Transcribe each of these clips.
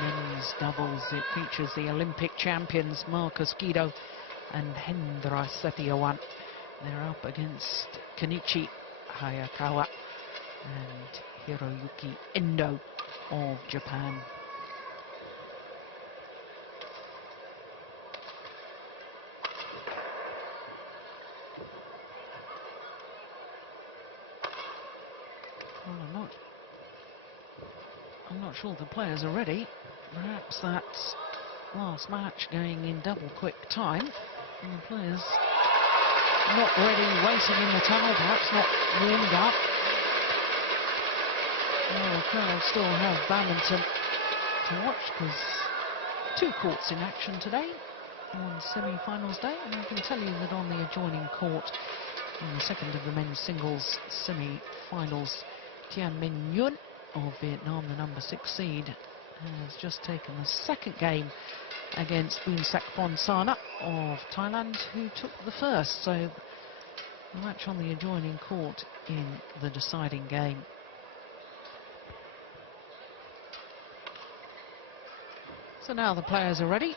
men's doubles. It features the Olympic champions Markis Kido and Hendra H.Setiawan. They're up against Kenichi, Hayakawa and Hiroyuki Endo of Japan. Well, I'm not sure the players are ready. Perhaps that's last match going in double quick time, and the players not ready, waiting in the tunnel, perhaps not warmed up. Well, the crowd still have badminton to watch, because 2 courts in action today on semi-finals day, and I can tell you that on the adjoining court in the second of the men's singles semi-finals, Tian Minh Nguyen of Vietnam, the number 6 seed, has just taken the second game against Boonsak Sana of Thailand, who took the first. So the match on the adjoining court in the deciding game. So now the players are ready.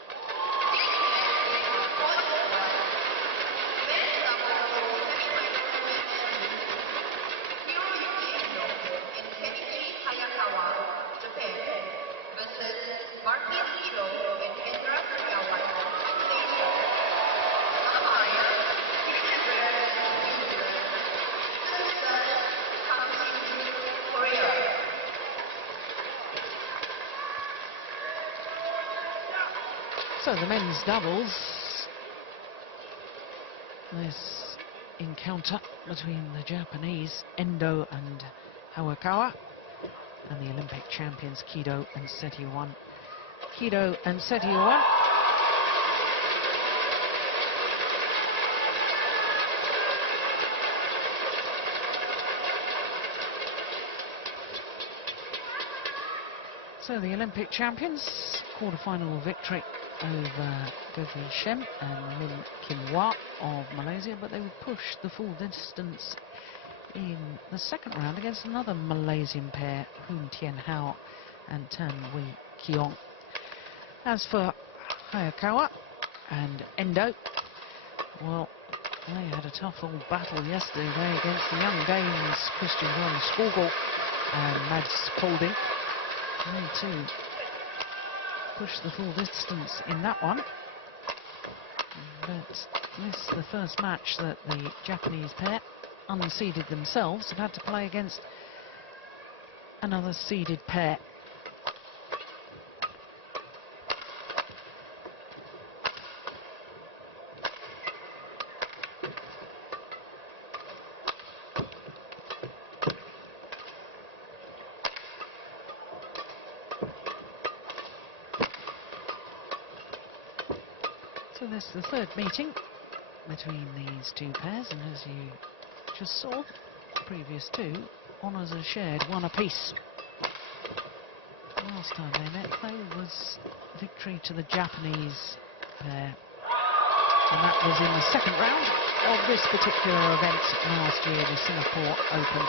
So the men's doubles, this encounter between the Japanese Endo and Hayakawa and the Olympic champions Kido and Setiawan. Kido and Setiawan so the Olympic champions, quarter-final victory over Gogi Shem and Min Kim Hwa of Malaysia, but they would push the full distance in the second round against another Malaysian pair, Hoon Tien Hao and Tan Wee Keong. As for Hayakawa and Endo, well, they had a tough old battle yesterday against the young Danes Christian John Skogel and Mads Polding. They too pushed the full distance in that one, but this is the first match that the Japanese pair, unseeded themselves, have had to play against another seeded pair. So this is the third meeting between these two pairs, and as you just saw, the previous 2 honours are shared, 1 apiece. Last time they met, though, was victory to the Japanese pair, and that was in the second round of this particular event last year, the Singapore Open.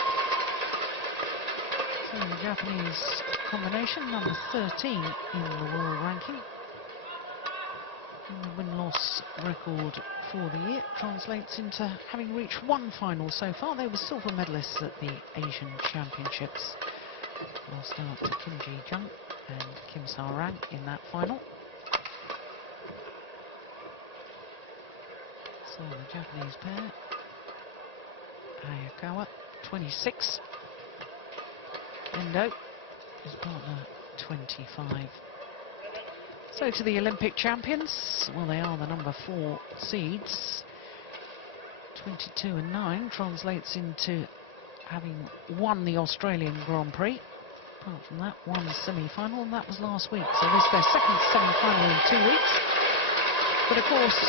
So the Japanese combination, number 13 in the world ranking. And the win-loss record for the year translates into having reached 1 final so far. They were silver medalists at the Asian Championships. Lost out to Kim Ji-jung and Kim Sa-rang in that final. So the Japanese pair, Hayakawa, 26. Endo, his partner, 25. So to the Olympic champions, well, they are the number 4 seeds. 22 and 9 translates into having won the Australian Grand Prix. Apart from that, 1 semi-final, and that was last week. So this is their second semi-final in 2 weeks. But of course,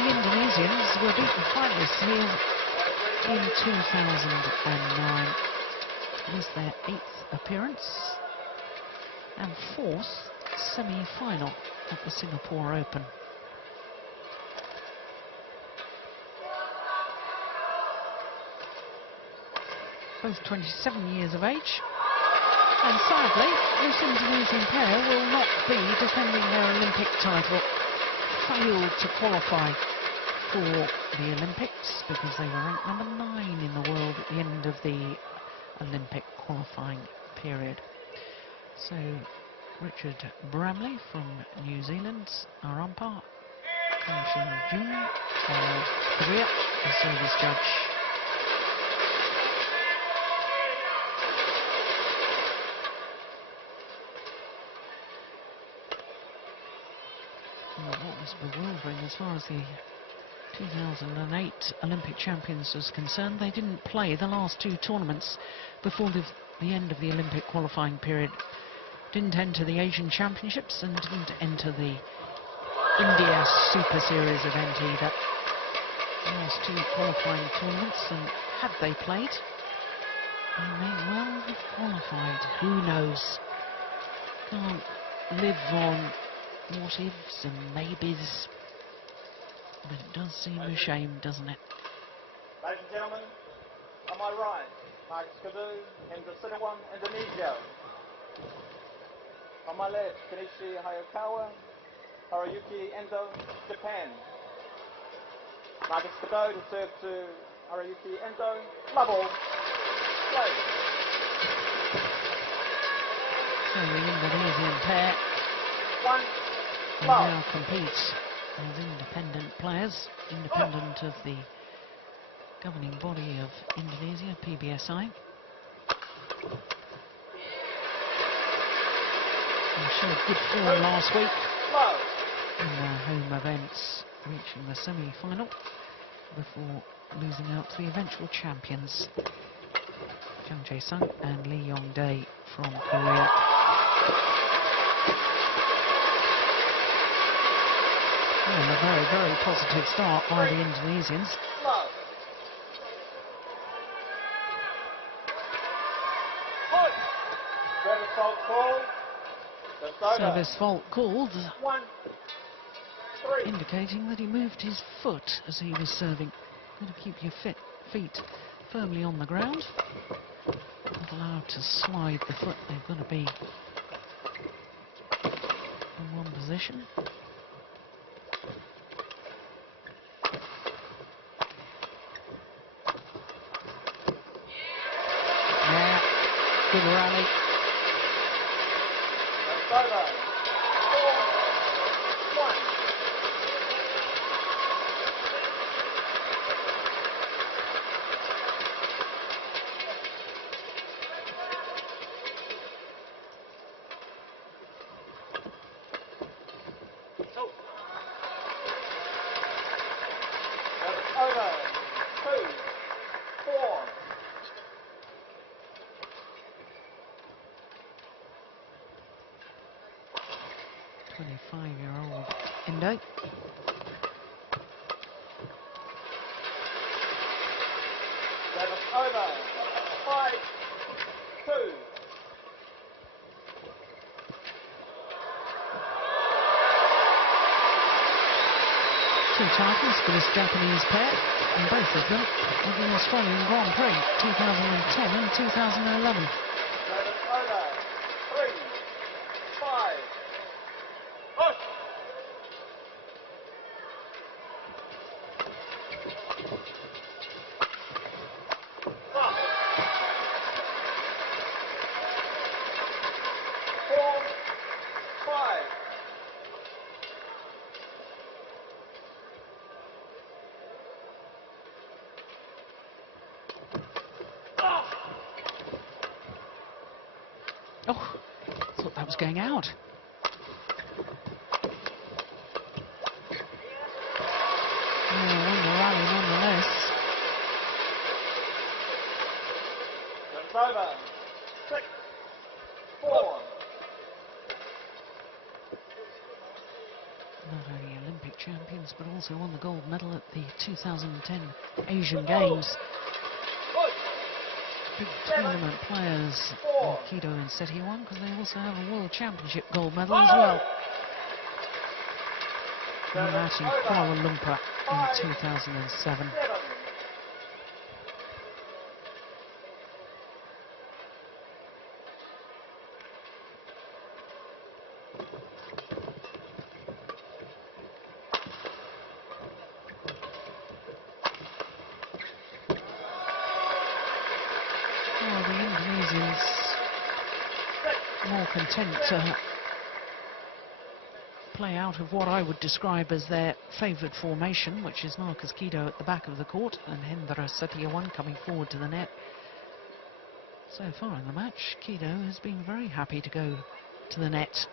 the Indonesians were beaten finalists here in 2009. It is their 8th appearance and 4th semi-final at the Singapore Open. Both 27 years of age. And sadly, this Indonesian pair will not be defending their Olympic title. Failed to qualify for the Olympics because they were ranked number 9 in the world at the end of the Olympic qualifying period. So Richard Bramley from New Zealand, our umpire. Kang Shin-jun of Korea, the service judge. What was bewildering as far as the 2008 Olympic champions was concerned, they didn't play the last 2 tournaments before the end of the Olympic qualifying period. Didn't enter the Asian Championships and didn't enter the India Super Series event either. The last 2 qualifying tournaments, and had they played, they may well have qualified. Who knows? Can't live on what ifs and maybes, but it does seem a shame, doesn't it? Ladies and gentlemen, on my right, H.Endo, H.Setiawan, Indonesia. On my left, Kenichi, Hiroyuki, Hiroyuki, Endo, Japan. Markis to serve to Hiroyuki, Endo, level, play. So the Indonesian pair now compete as independent players, independent of the governing body of Indonesia, PBSI. They showed good form last week in their home events, reaching the semi-final before losing out to the eventual champions, Jung Jae-sung and Lee Yong-dae from Korea. Well, a very, very positive start by the Indonesians. Service fault called, indicating that he moved his foot as he was serving. Got to keep your feet firmly on the ground. Not allowed to slide the foot. They've got to be in one position. Yeah, good rally. Over. 25-year-old Endo. Service over. 5-2. Two titles for this Japanese pair, and both of them at the Australian Grand Prix 2010 and 2011. Service over. 3-5. Oh, thought that was going out. Oh, won the rally nonetheless. It's over. 6-4. Not only Olympic champions, but also won the gold medal at the 2010 Asian Games. Big tournament players, M.Kido and H.Setiawan, because they also have a World Championship gold medal as well. Won that in Kuala Lumpur in 2007. content to play out of what I would describe as their favoured formation, which is Markis Kido at the back of the court and Hendra H.Setiawan coming forward to the net. So far in the match, Kido has been very happy to go to the net.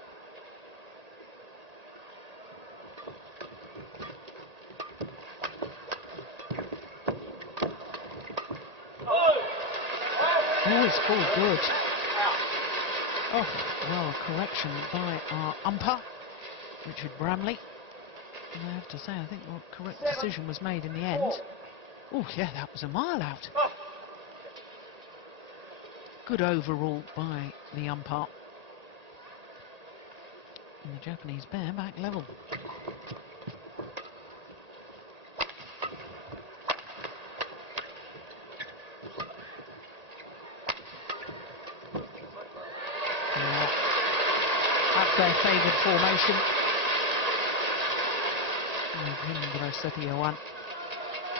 Oh, it's called good. Oh, well, correction by our umpire, Richard Bramley. And I have to say, I think the correct decision was made in the end. Oh, yeah, that was a mile out. Good overall by the umpire. And the Japanese pair back level. That's their favoured formation. Hendra H.Setiawan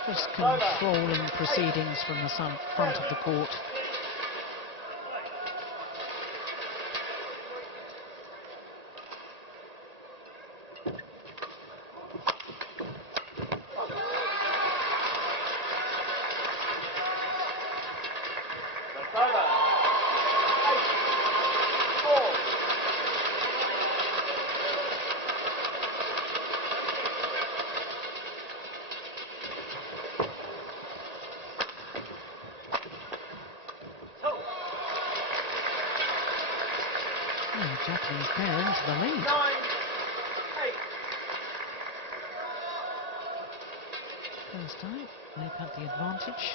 just controlling proceedings from the front of the court. Japanese pair into the lead. 9-8. First time they've had the advantage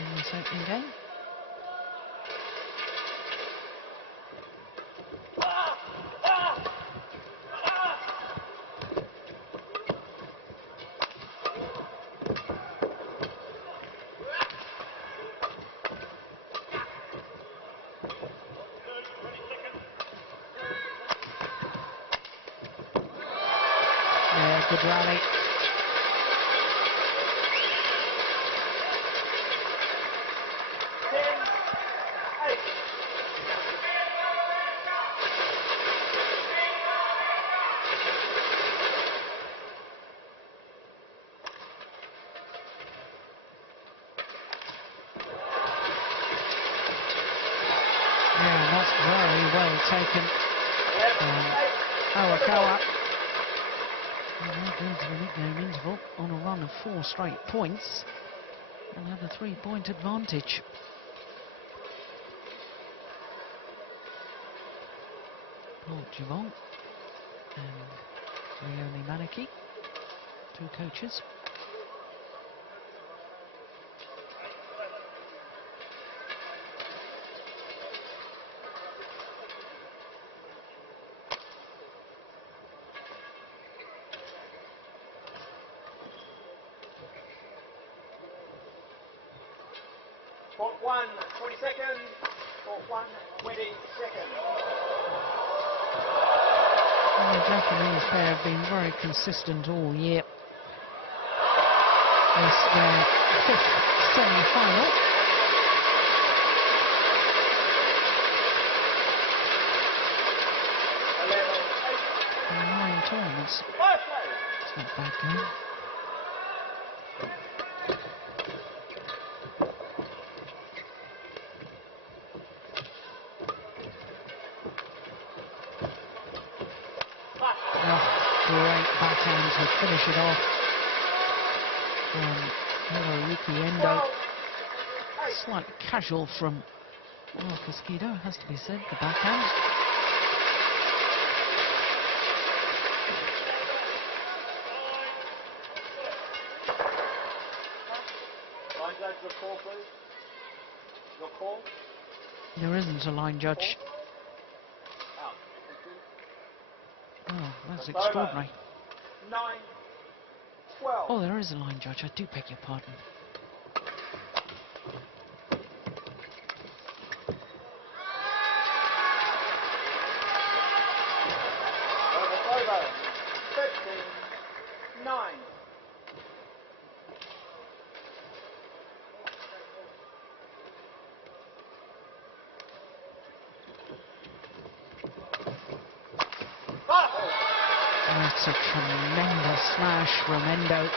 in this opening game. Good rally. Yeah, that's very well taken. K.Hayakawa. They're going to the mid-game interval on a run of 4 straight points and have a 3-point advantage. Paul Javon and Leone Maneki, 2 coaches. Court 1, 20 seconds. Court 1, 20 seconds. And the Japanese pair have been very consistent all year. It's their 5th semi-final. In 9 tournaments. It's not a bad game. Great backhand to finish it off. Hiroyuki Endo. Slightly casual from Markis Kido, has to be said, the backhand. Line judge, your call, please. Your call. There isn't a line judge. Out. Thank you. Oh, that's extraordinary. 9-12. Oh, there is a line judge. I do beg your pardon. Over. 13-9. That's a tremendous smash from Endo. 14-9.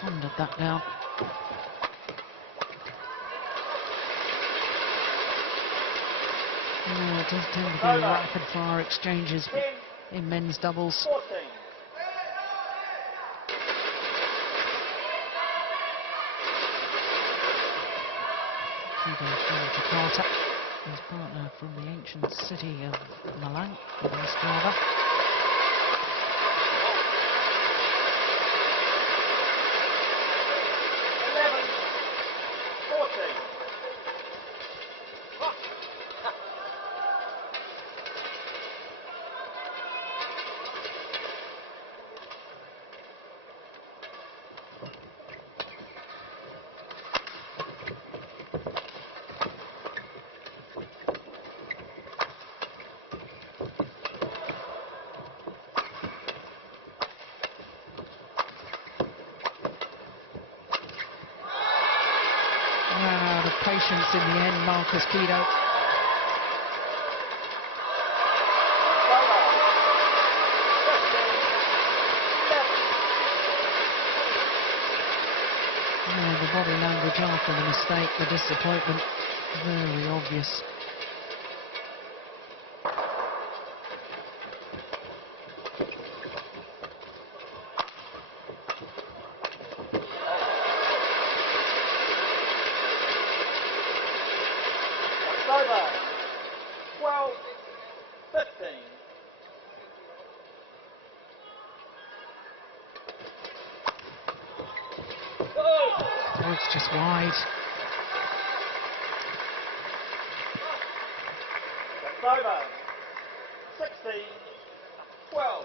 Sundered that down. Yeah, it does tend to be rapid fire exchanges in men's doubles. 14. Kido from Jakarta, his partner from the ancient city of Malang, East Java. Out of patience in the end, Markis Kido. The body language after the mistake, the disappointment, very obvious. Over. 12-15. Oh, it's just wide. That's over. 16-12.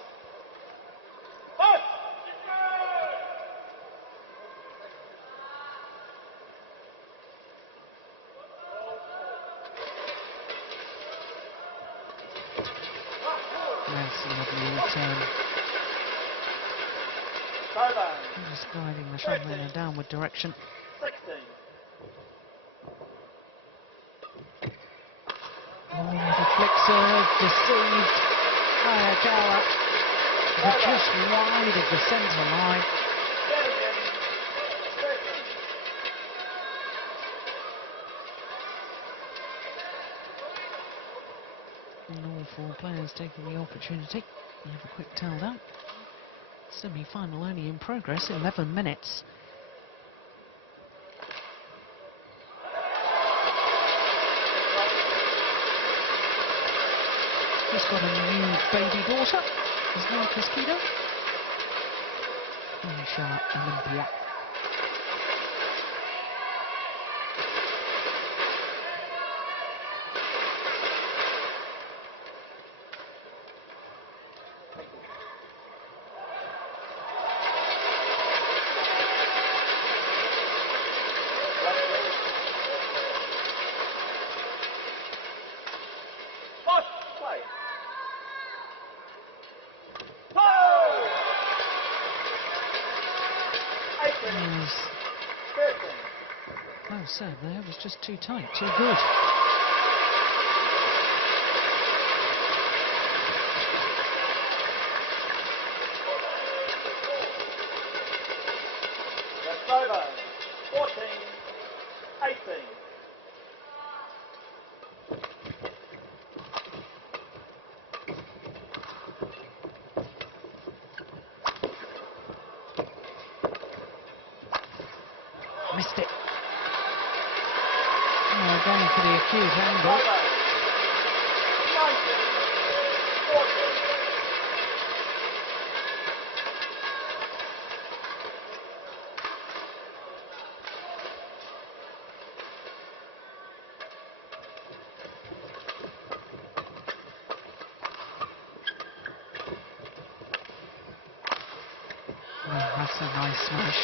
That's a lovely return. Just guiding the shuttle in a downward direction. 16. Oh, the flick serve deceived K.Hayakawa. But just wide of the centre line. 17-13. And all four players taking the opportunity. You have a quick tell down. Semi-final only in progress, 11 minutes. He's got a new baby daughter, is Markis Kido. Insha Olympia. No serve there was just too tight, too good. That's over. 14-18. Missed it. Oh, going for the acute angle. 19-14. Oh, that's a nice smash.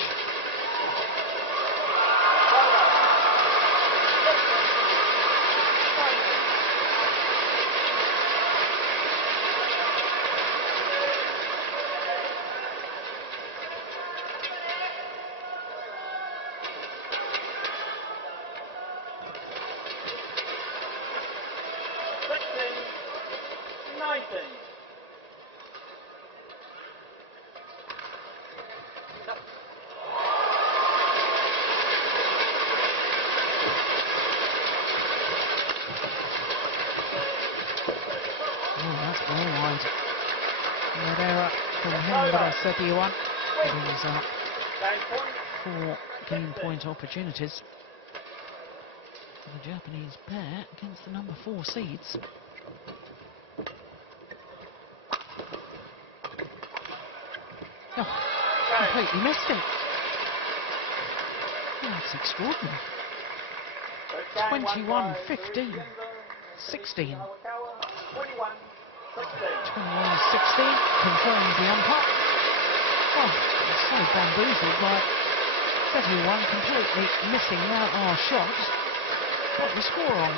H.Setiawan brings up Game point. 4 game point opportunities for the Japanese pair against the number 4 seeds. Oh, completely missed it. That's extraordinary. 21-15, 16. 21-16, confirms the umpire. Oh, it's so bamboozled by H.Setiawan completely missing that shot. Got the score on.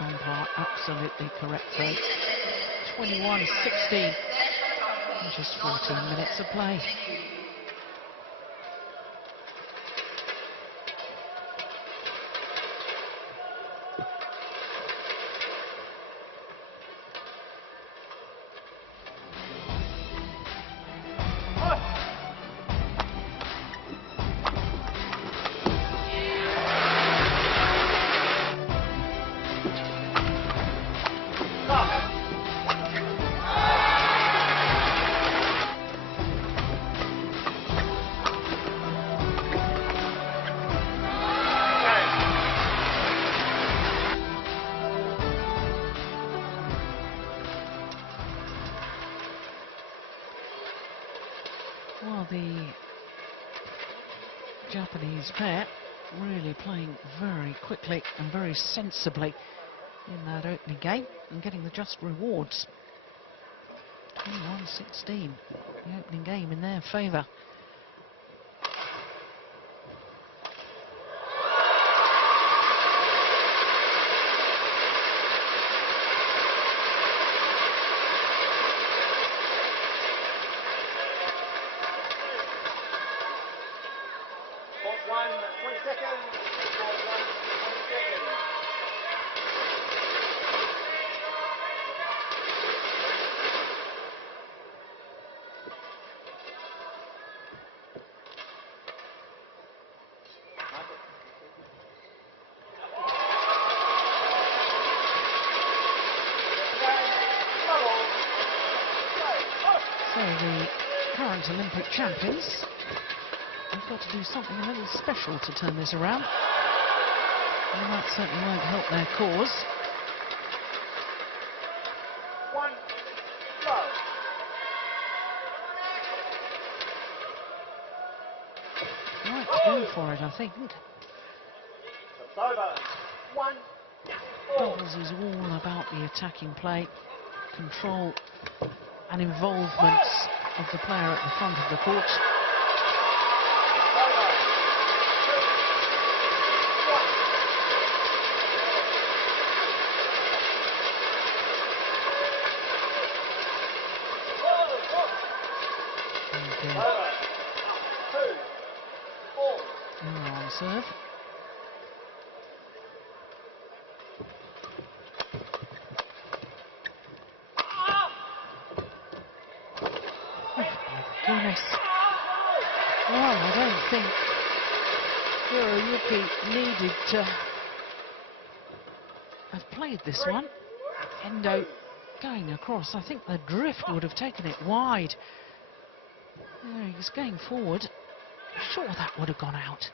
Umpire absolutely correct though. 21-16. Just 14 minutes of play. Well, the Japanese pair really playing very quickly and very sensibly in that opening game and getting the just rewards. 21-16, the opening game in their favour. So the current Olympic champions have got to do something a little special to turn this around. And that certainly won't help their cause. Right to go for it, I think. Doubles is all about the attacking play, control and involvement of the player at the front of the court. Now on serve. Goodness. Well, I don't think Hiroyuki needed to have played this one. Endo going across. I think the drift would have taken it wide. There he's going forward. Sure, that would have gone out.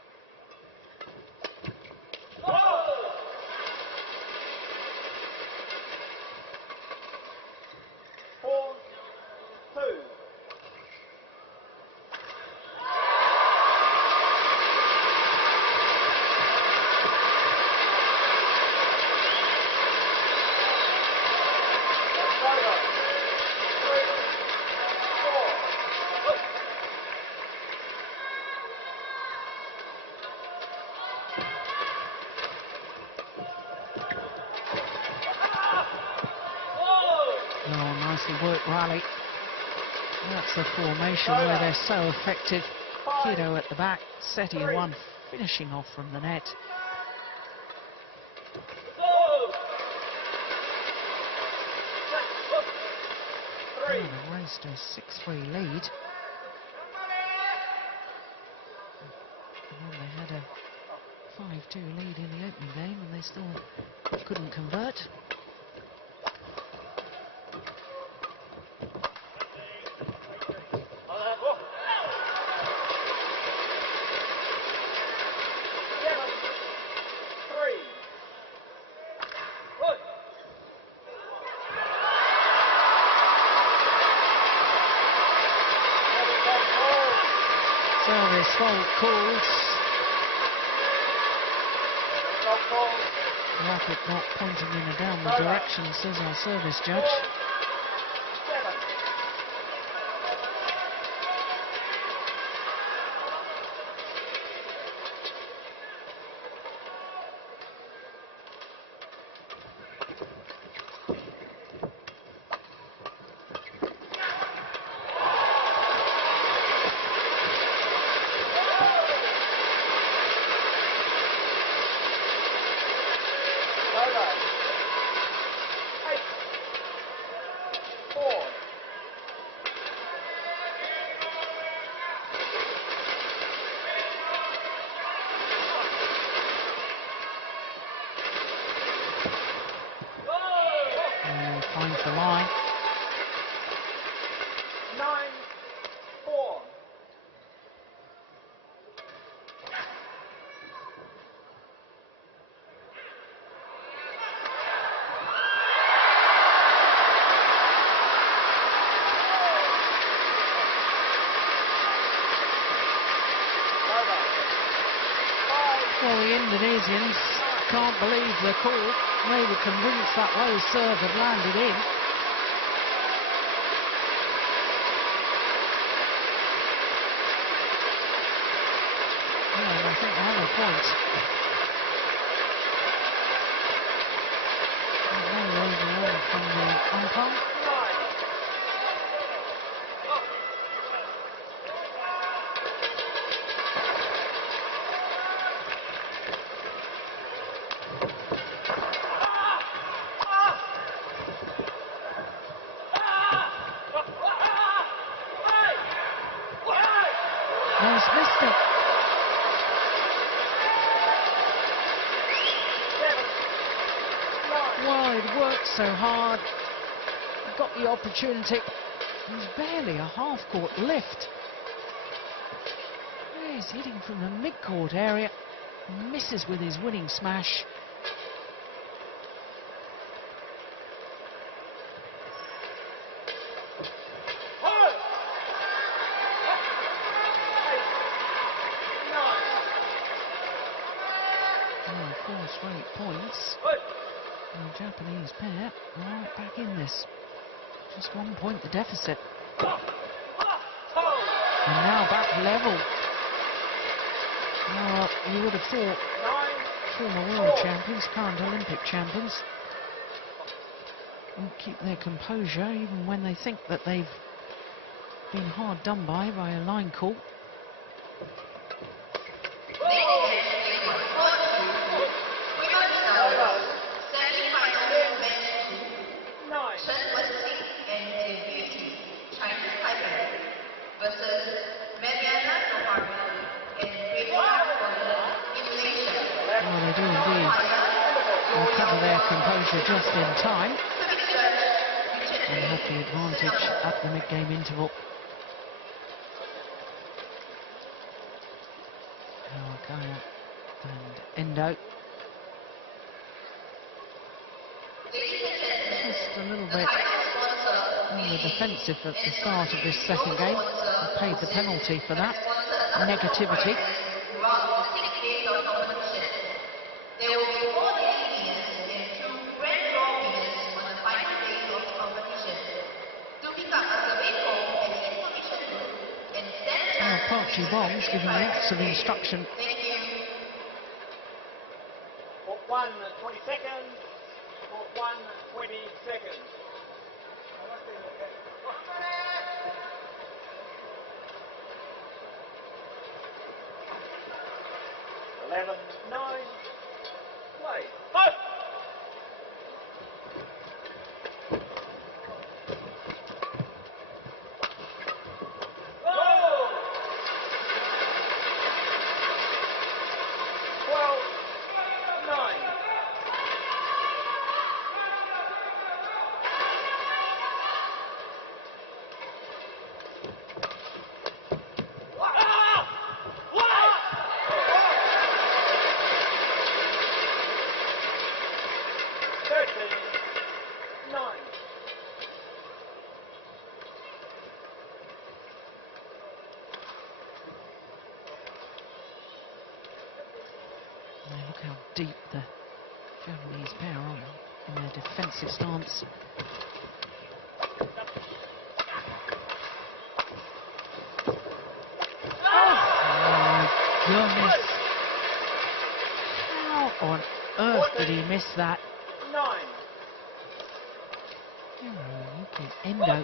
Work rally. That's the formation where they're so effective. M.Kido at the back, H.Setiawan finishing off from the net. And they've raced a 6-3 lead. And then they had a 5-2 lead in the opening game and they still couldn't convert. Service fault called. Racket not pointing in a downward direction, says our service judge. Finds the line. 9-4. Well, the Indonesians can't believe the call. They were convinced that low serve had landed in. And I think they have a point. No overall from the umpire. No, he's missed it. Well, he'd worked so hard. He got the opportunity. It was barely a half-court lift. Yeah, he's hitting from the mid-court area. Misses with his winning smash. Oh, 4 straight points. The Japanese pair are right back in this. Just 1 point the deficit. And now back level. Well, you would have thought former world champions, current Olympic champions, will keep their composure even when they think that they've been hard done by a line call. Well, they do indeed recover their composure just in time and have the advantage at the mid-game interval. Hayakawa and Endo. Just a little bit on the defensive at the start of this second game. They paid the penalty for that. Negativity. There will be 4 winners and 2 grand draw winners on the final day of competition. To pick up a survey form and information group and stand Park Ji-won's giving lots of instruction. Thank you. Court 1, 20 seconds. Court 1, 20 seconds. 11-9. Play. Fight! And look how deep the Japanese pair are in their defensive stance. Oh my goodness! How on earth did he miss that? 9. Hiroyuki Endo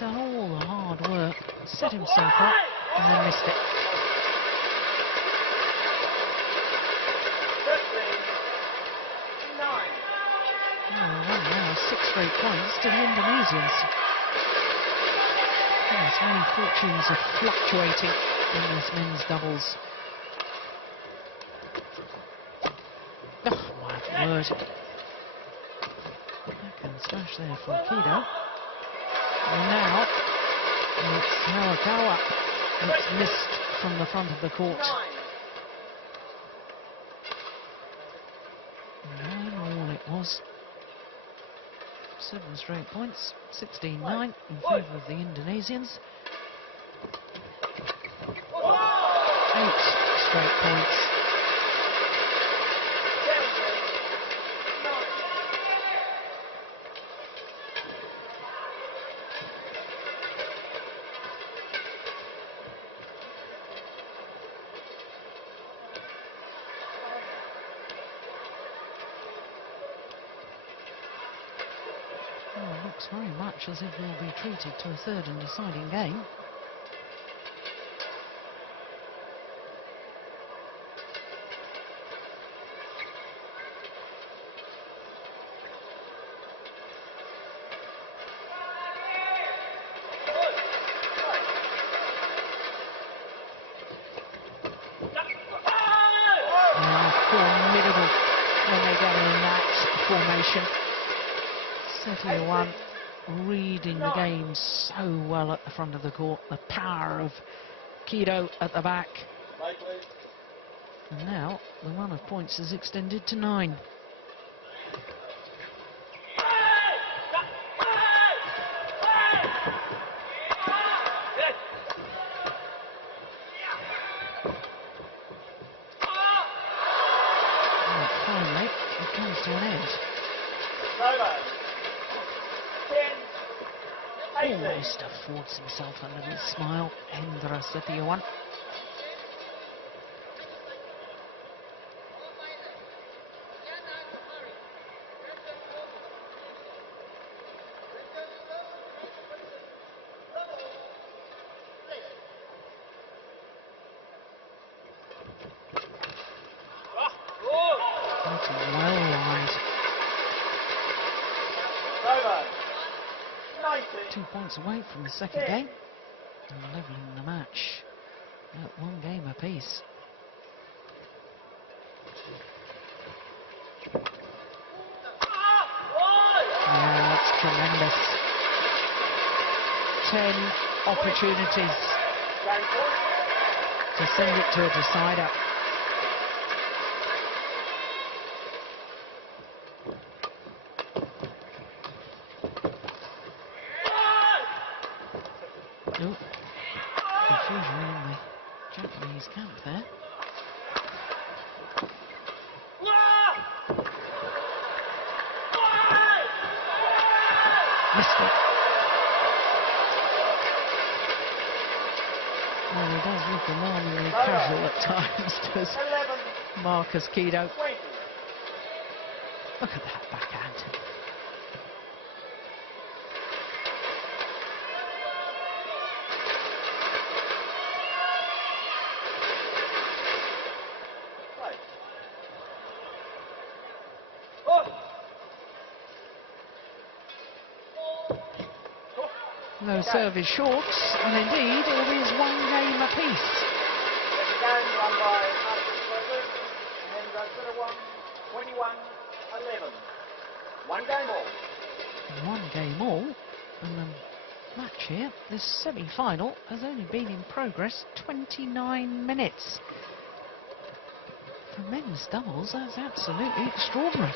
done all the hard work, set himself up, and then missed it. 15. 9. Oh, one now, 6 straight points to the Indonesians. Yes, many fortunes are fluctuating in this men's doubles. Oh my word. Backhand smash there from Kido. And now it's K.Hayakawa that's missed from the front of the court. 9-9 it was. 7 straight points, 16-9 in favour of the Indonesians. 8 straight points. 9. Well, it looks very much as if we'll be treated to a third and deciding game. They are formidable when they get in that formation. H.Setiawan reading the game so well at the front of the court. The power of Kido at the back. And now the run of points is extended to 9. And finally, it comes to an end. Almost affords himself a little smile, Hendra H.Setiawan. That's well wide. 2 points away from the second game and levelling the match at 1 game apiece. Yeah, that's tremendous. 10 opportunities to send it to a decider. Nope. Confusion in the Japanese camp there. Missed it. Well, he does look alarmingly casual at times, does Markis Kido. Look at that backhand. No service short, and indeed it is 1 game apiece. Second game won by Markis Hendra 21-11. 1 game all. 1 game all, and the match here, this semi-final, has only been in progress 29 minutes. For men's doubles, that's absolutely extraordinary.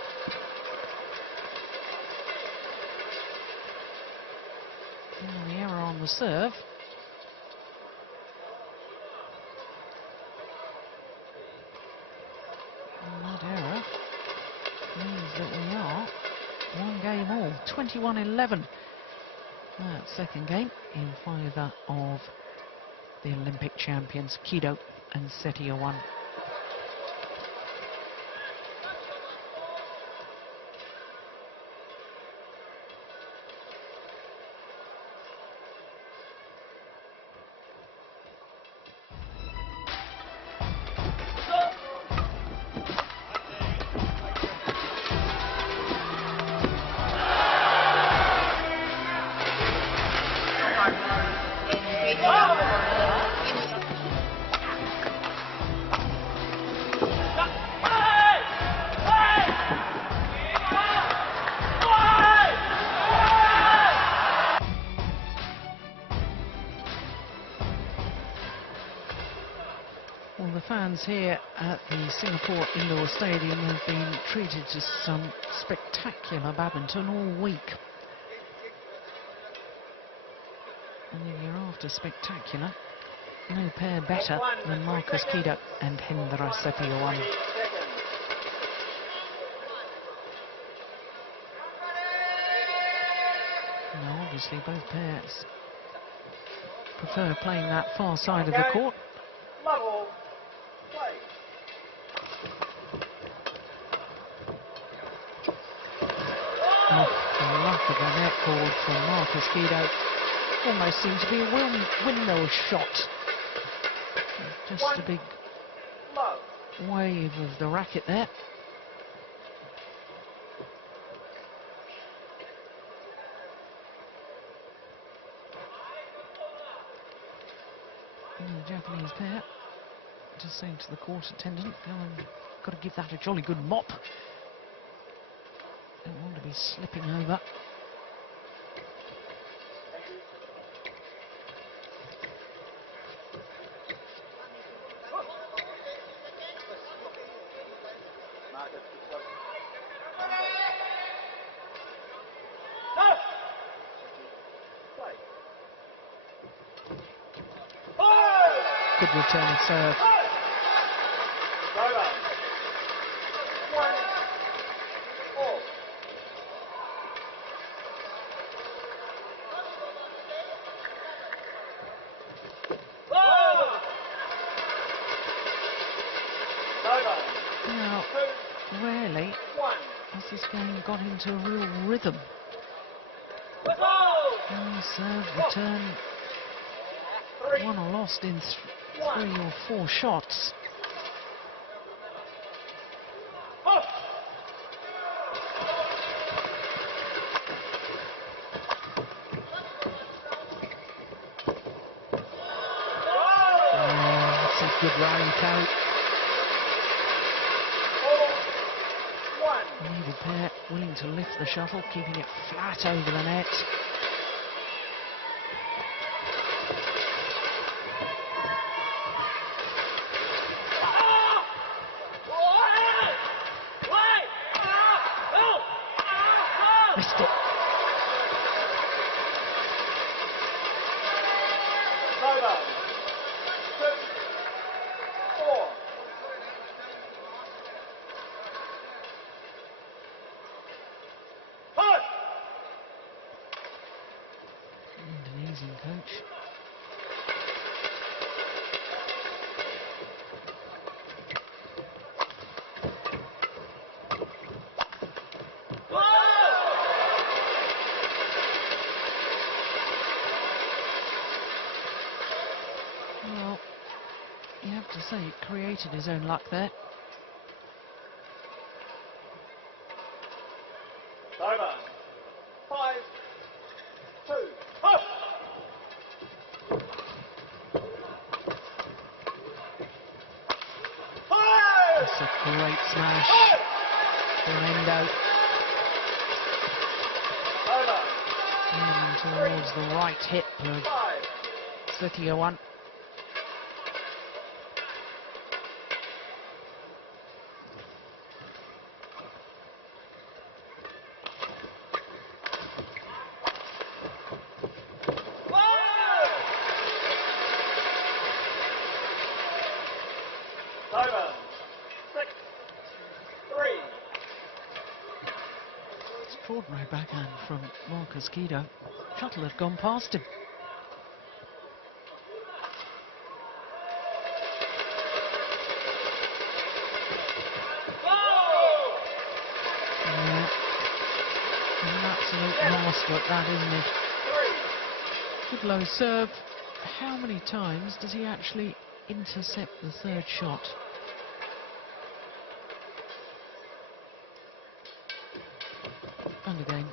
And the error on the serve. 21-11. That second game in favour of the Olympic champions Kido and H.Setiawan. Well, the fans here at the Singapore Indoor Stadium have been treated to some spectacular badminton all week. And if you're after spectacular, no pair better than Markis Kido and Hendra H.Setiawan. Now, obviously, both pairs prefer playing that far side of the court. Level. Play. Off the luck of the net ball from Markis Kido. Almost seemed to be a windmill shot. Just a big wave of the racket there. And the Japanese pair just saying to the court attendant, got to give that a jolly good mop. Don't want to be slipping over. Good return serve. Now, rarely has this game got into a real rhythm. Serve, return, won or lost in 3 or 4 shots. That's a good raincoat. Neither pair willing to lift the shuttle, keeping it flat over the net. Missed it. Indonesian coach. Well, you have to say, he created his own luck there. Over. 5-2. That's a great smash from Endo. And towards the right hip of H.Setiawan. Extraordinary backhand from Markis Kido. Shuttle had gone past him. Yeah. An absolute master at that, isn't he? Good low serve. How many times does he actually intercept the third shot? And again.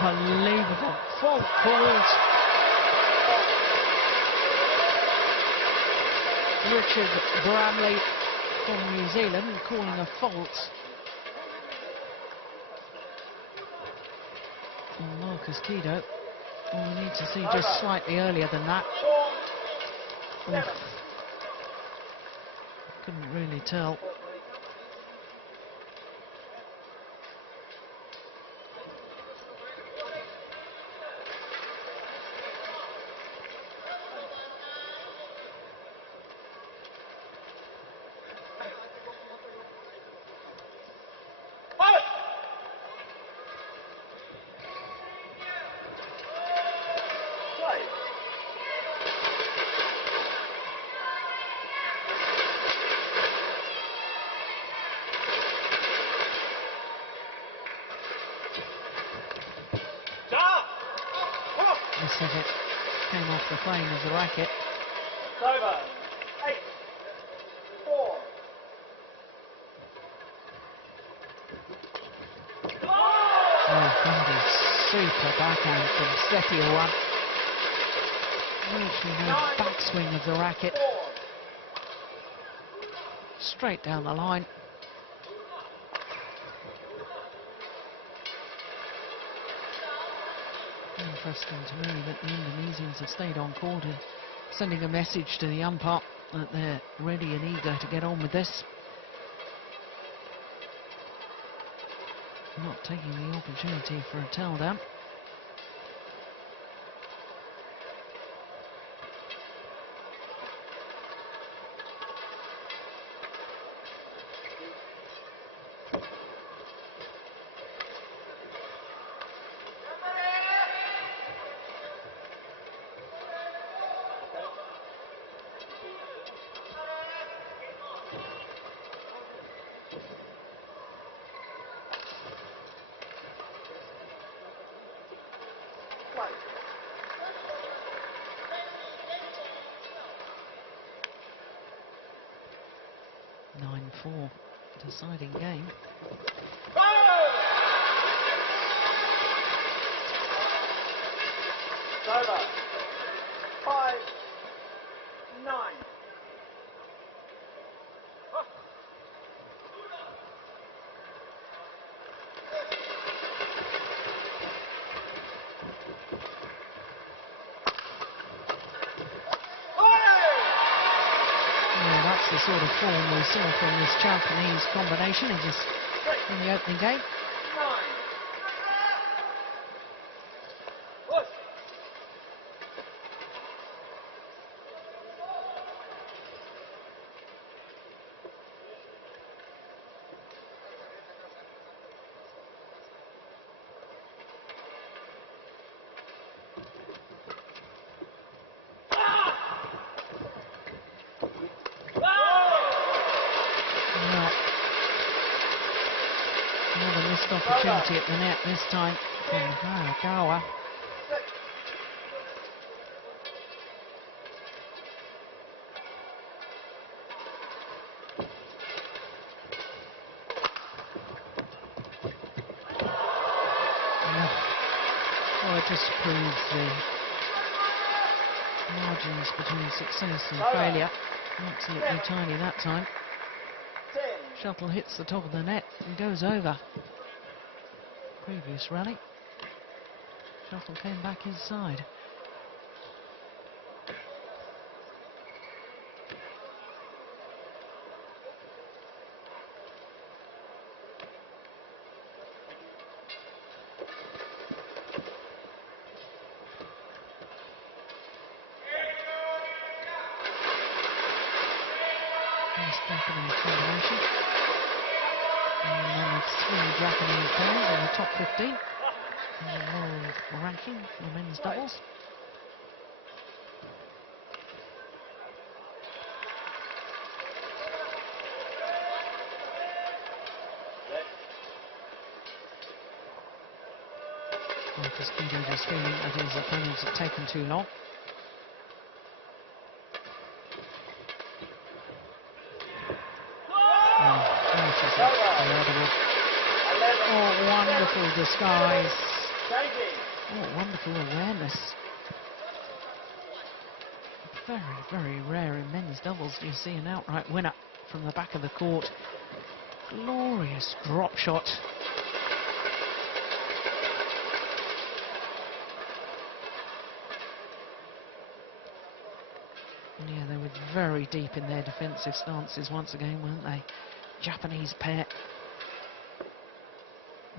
Unbelievable. Fault called. Richard Bramley from New Zealand calling a fault on Markis Kido. Well, we need to see just slightly earlier than that. Oof. Couldn't really tell. This is it. Came off the frame of the racket. It's over. 8-4. Oh, Hendra, super backhand from H.Setiawan. Virtually no backswing of the racket. Straight down the line. Interesting to me that the Indonesians have stayed on court and sending a message to the umpire that they're ready and eager to get on with this. Not taking the opportunity for a tell down. Play. 9-4, deciding game. It's over. 5-9. Yeah, that's the sort of form we saw from this Japanese combination in the opening game. 9. Yeah. Another missed opportunity at the net this time from K.Hayakawa. Yeah. Well, it just proves the margins between success and failure. Absolutely tiny that time. 10. Shuttle hits the top of the net and goes over. Previous rally, shuttle came back his side. Nice Japanese combination. And one of 3 Japanese pairs in the top 15 in the world ranking for the men's doubles. H.Endo just feeling that his opponents have taken too long. Oh, wonderful disguise. Oh, wonderful awareness. Very, very rare in men's doubles do you see an outright winner from the back of the court. Glorious drop shot. Yeah, they were very deep in their defensive stances once again, weren't they? Japanese pair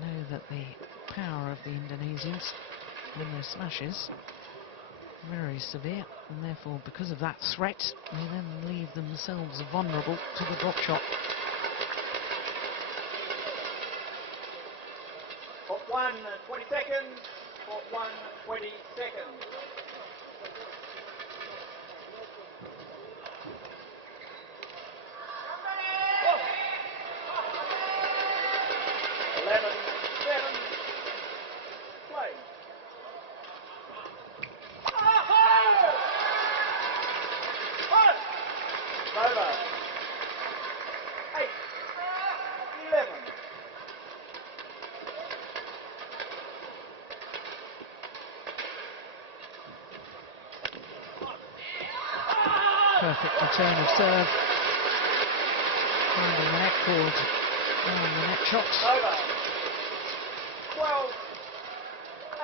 know that the power of the Indonesians and their smashes very severe, and therefore because of that threat they then leave themselves vulnerable to the drop shot. Court 1, 20 seconds. Court 1, 20 seconds. Perfect return of serve. Finding the net cord on the net shot. Over. 12,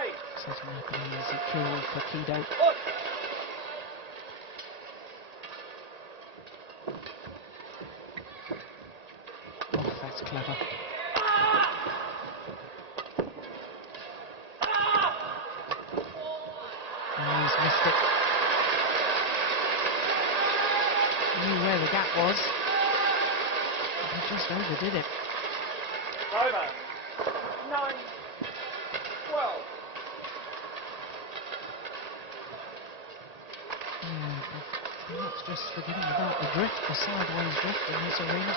8. Setting up an easy kill for Kido. Oh, that's clever. Oh, he's missed it. Knew where the gap was. He just overdid it. Over. 9, 12. Yeah, perhaps just forgetting about the drift, the sideways drift in this arena.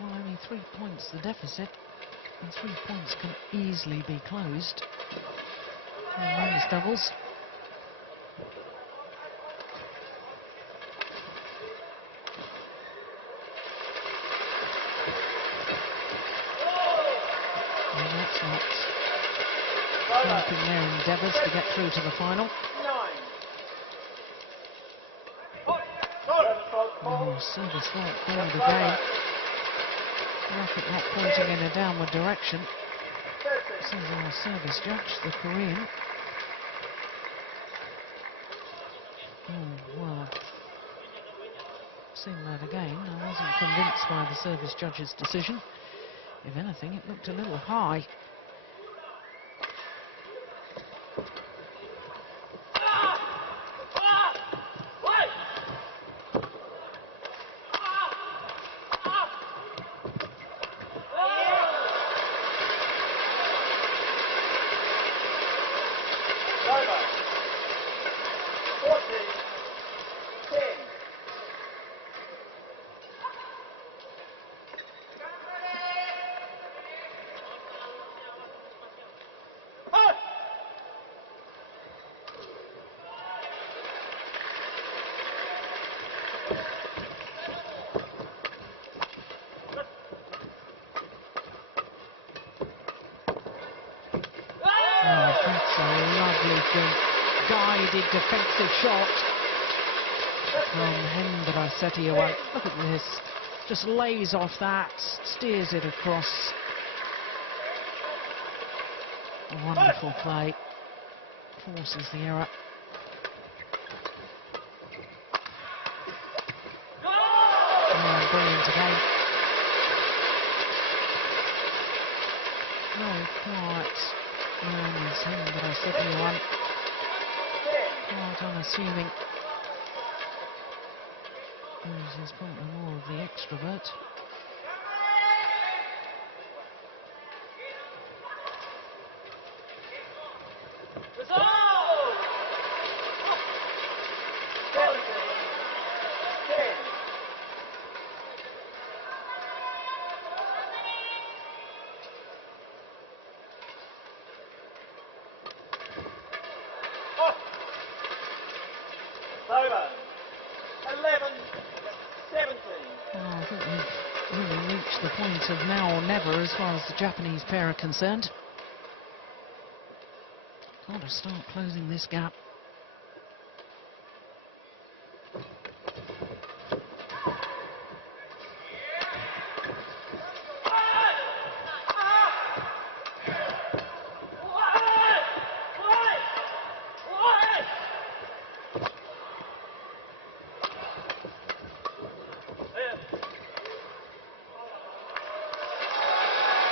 Well, only 3 points the deficit, and 3 points can easily be closed for the men's doubles. And that's not helping their endeavours to get through to the final. 9. Oh, service fault called again. Racket not pointing in a downward direction. Says our service judge, the Korean. Oh, well. Seeing that again, I wasn't convinced by the service judge's decision. If anything, it looked a little high. That's a lovely, guided defensive shot from Hendra H.Setiawan. Look at this. Just lays off that, steers it across. Wonderful play. Forces the error. Oh, brilliant again. Very quiet man is H.Setiawan. Quite unassuming. Whereas his partner more of the extrovert. Over. 11, 17. Well, I think we've really reached the point of now or never as far as the Japanese pair are concerned. Got to start closing this gap.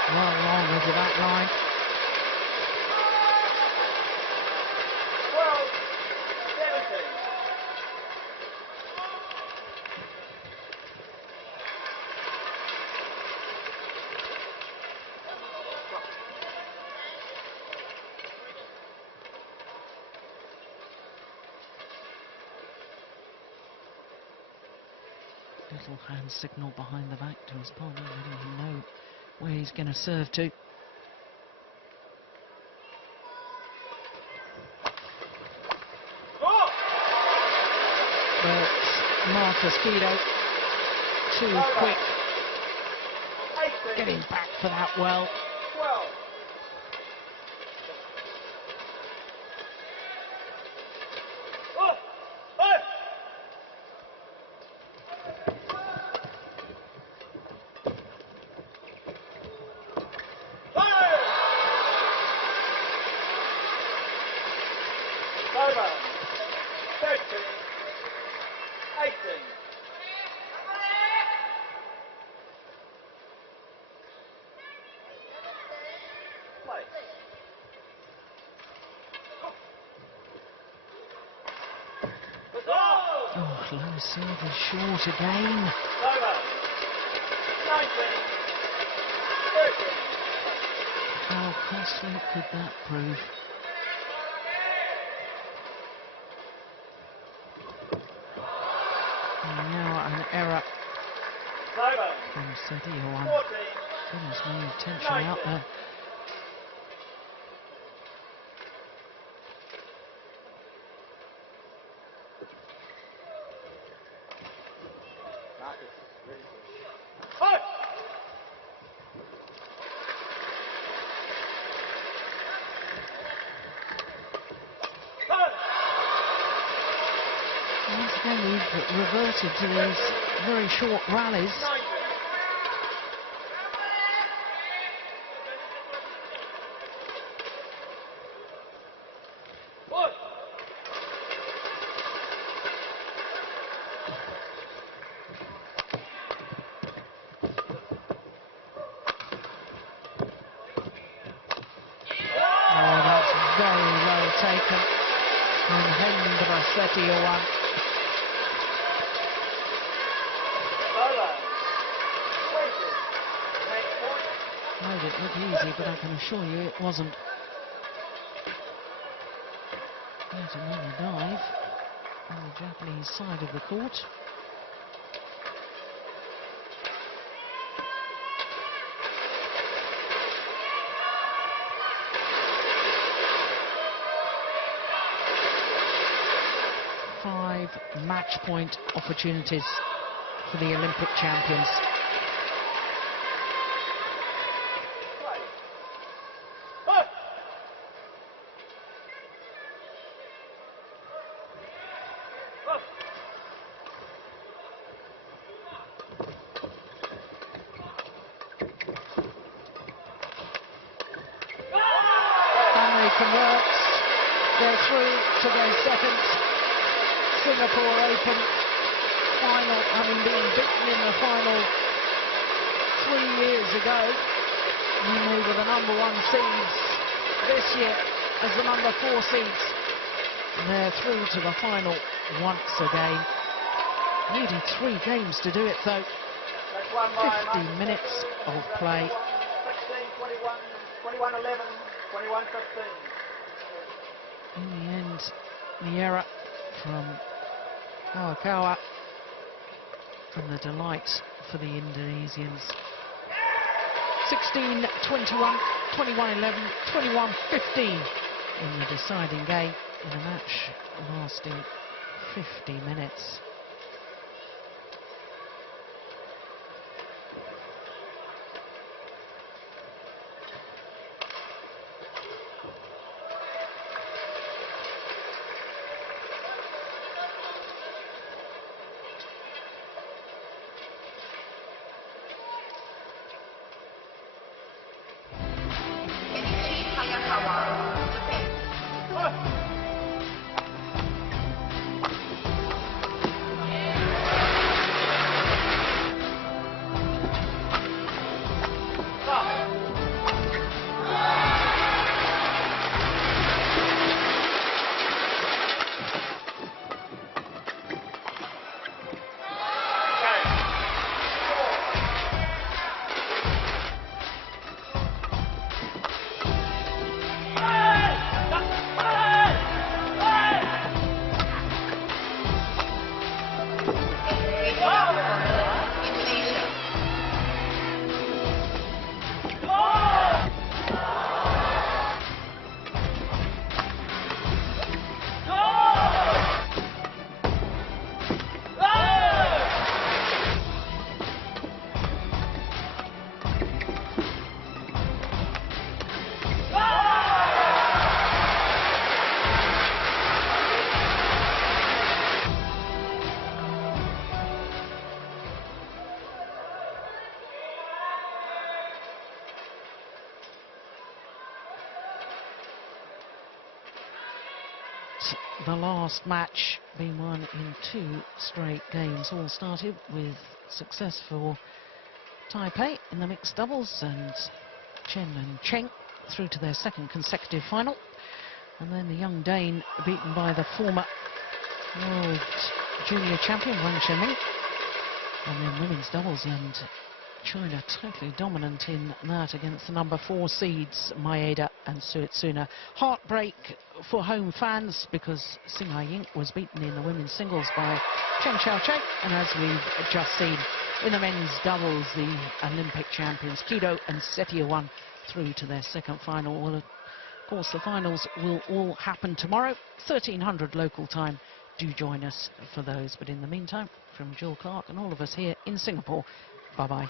Well long over that line. 12, 17. Little hand signal behind the back to his partner, letting him know where he's going to serve to. But M.Kido, too quick, getting back for that well. 12. Over. 13, 18. Play. Oh, low serve is short again. Over. 19, 13. How costly could that prove? And now an error Over. from H.Setiawan. 14, Goodness me, tension out there. Markis ready to fight. Once again, we've reverted to these very short rallies. 19. Oh, that's very well taken from Hendra. Over. 20. Next point. Made it look easy, but I can assure you it wasn't. Yet another dive on the Japanese side of the court. Five match point opportunities for the Olympic champions. Play. they convert, they're through to their second Singapore Open final, having been beaten in the final 3 years ago when they were the #1 seeds. This year, as the #4 seeds, they're through to the final once again. Needed 3 games to do it though. 50 minutes of play. 16-21, 21-11, 21-15. In the end, the error from K.Hayakawa and the delight for the Indonesians. 16-21, 21-11, 21-15 in the deciding game in a match lasting 50 minutes. Kenichi Hayakawa, Japan. The last match being won in 2 straight games. All started with success for Taipei in the mixed doubles, and Chen and Cheng through to their second consecutive final. And then the young Dane beaten by the former world junior champion Wang Shenming. And then women's doubles, and China totally dominant in that against the #4 seeds Maeda and Suetsuna. Heartbreak for home fans because Sing Hai-ying was beaten in the women's singles by Chen Xiaocheng, and as we've just seen in the men's doubles, the Olympic champions Kido and H.Setiawan through to their second final. Well, of course, the finals will all happen tomorrow, 1300 local time. Do join us for those. But in the meantime, from Jill Clark and all of us here in Singapore, bye-bye.